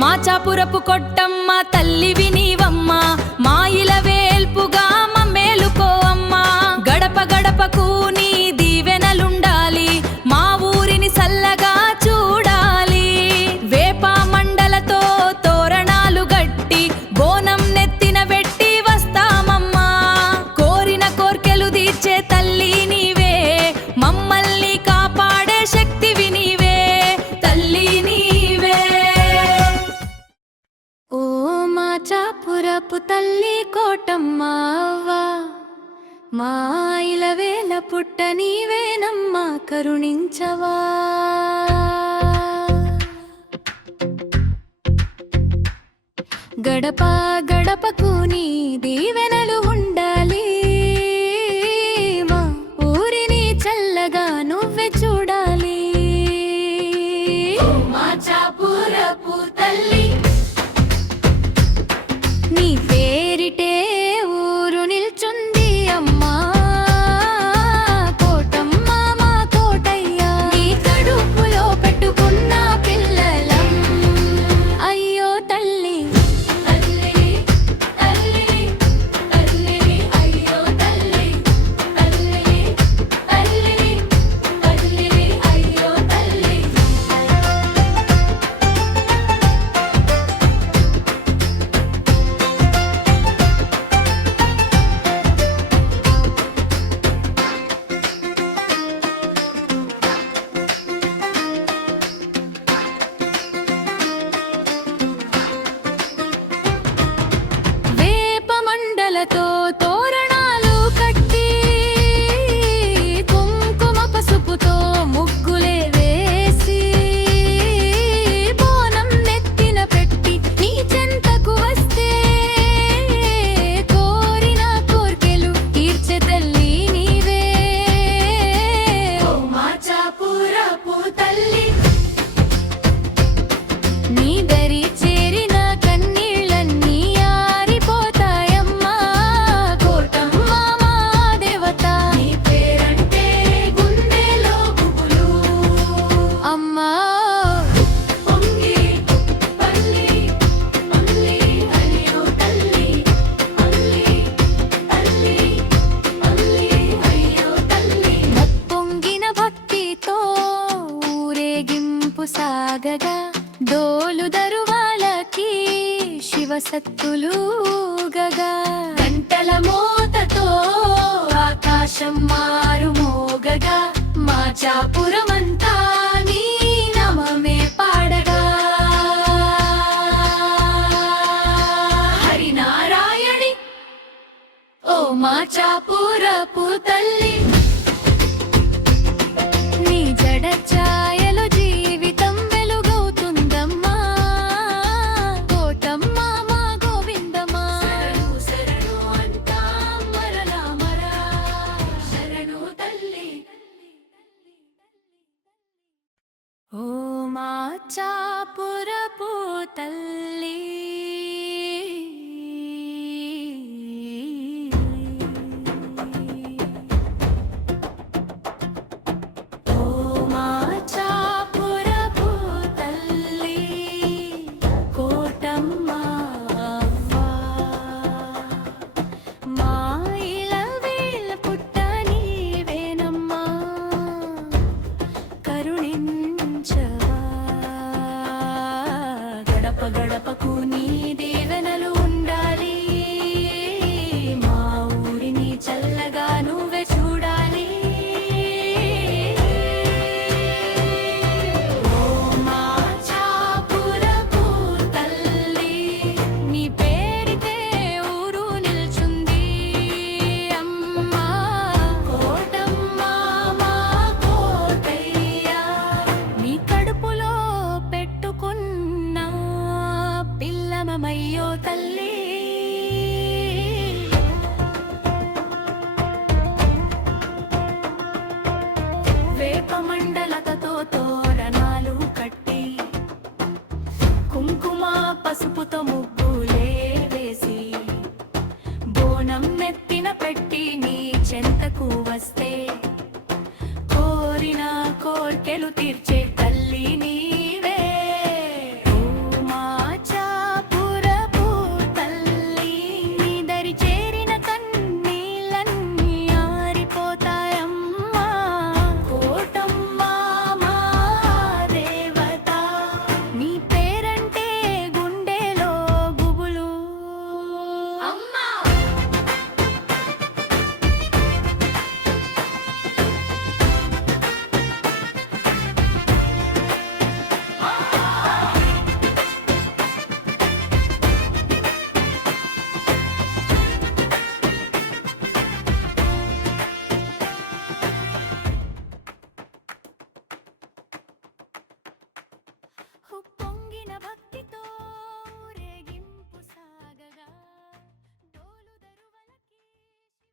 మాచాపురపు కొట్టమ్మ తల్లివి నీవమ్మ, మా ఇల వేల్పుగా మమ్మేలుకో అమ్మ. గడప గడపకు నీ దీవెనలుండాలి, మా ఊరిని సల్లగా చూడాలి. వేప మండలతో తోరణాలు గట్టి బోనం నెత్తిన పెట్టి వస్తామమ్మా. కోరిన కోర్కెలు తీర్చే తల్లి నీవే, మమ్మల్ని కాపాడే శక్తివి నీవే, తల్లి నీవే. ఓ మాచాపురపు తల్లి కోటమ్మ అవ్వా, మా ఇలవేల పుట్ట నీవేనమ్మా, కరుణించవా. గడప గడపకు నీ దీవెనలు ఉండాలి, మా ఊరిని చల్లగా నువ్వే చూడాలి. మాచాపురపు తల్లి నీ పేరిటే ఊరు నిల్చుంది అమ్మా. కోటమ్మ మా కోటయ్య, నీ కడుపులో పెట్టుకున్న పిల్లలం. అయ్యో తల్లి తల్లి తల్లి తల్లి, అయ్యో తల్లి తల్లి తల్లి తల్లి, అయ్యో తల్లి. వేప మండలతో తోరణాలు కట్టి కుంకుమ పసుపుతో ముగ్గులే వేసి బోనం నెత్తిన పెట్టి నీ చెంతకు వస్తే కోరిన కోర్కెలు తీర్చే తల్లి నీవే. ఓ మాచాపురపు తల్లి నీ దరి చేరిన కన్నీళ్ళన్నీ ఆరిపోతాయమ్మా. కోటమ్మ మా దేవత, నీ పేరంటే గుండెలో గుబులు అమ్మా. పొంగి పల్లి పల్లి, అయ్యో తల్లి పల్లి తల్లి పల్లి, అయ్యో తల్లి. పొంగిన భక్తితో ఊరేగింపు సాగగా డోలు దరువాలకి శివసత్తులు గగా, గంటల మోతతో ఆకాశం మారుమోగగా, మాచాపురమంతా నీ నమమే పాడగా. హరినారాయణి ఓ మాచాపురపు తల్లి, నీ జడ ఛాయలో జీవితం వెలుగవుతుందమ్మా. కోటమ్మ మా గోవిందమ్మా, శరణు శరణు అంతా మరలా మరా, శరణు తల్లి. ఓ మాచాపురపు తల్లి. ఓ మాచాపురపు తల్లి, కోటమ్మ అవ్వా, మా ఇలవేల పుట్ట నీవేనమ్మా, కరుణించవా. గడప గడపకు నీ దీవెనలు ఉండాలి, మా ఊరిని చల్లగా నువ్వే చూడాలి. ఓ మాచాపురపు తల్లి, నీ పేరితే ఊరు నిల్చుంది అమ్మా. కోటమ్మ మా కోటయ్య, నీ కడుపులో పెట్టుకున్న పిల్లమయ్యో తల్లి. వేప మండలతో తోరణాలు కట్టి కుంకుమ పసుపుతో ముగ్గులే వేసి బోనం నెత్తిన పెట్టి నీ చెంతకు వస్తే కోరిన కోర్కెలు తీర్చే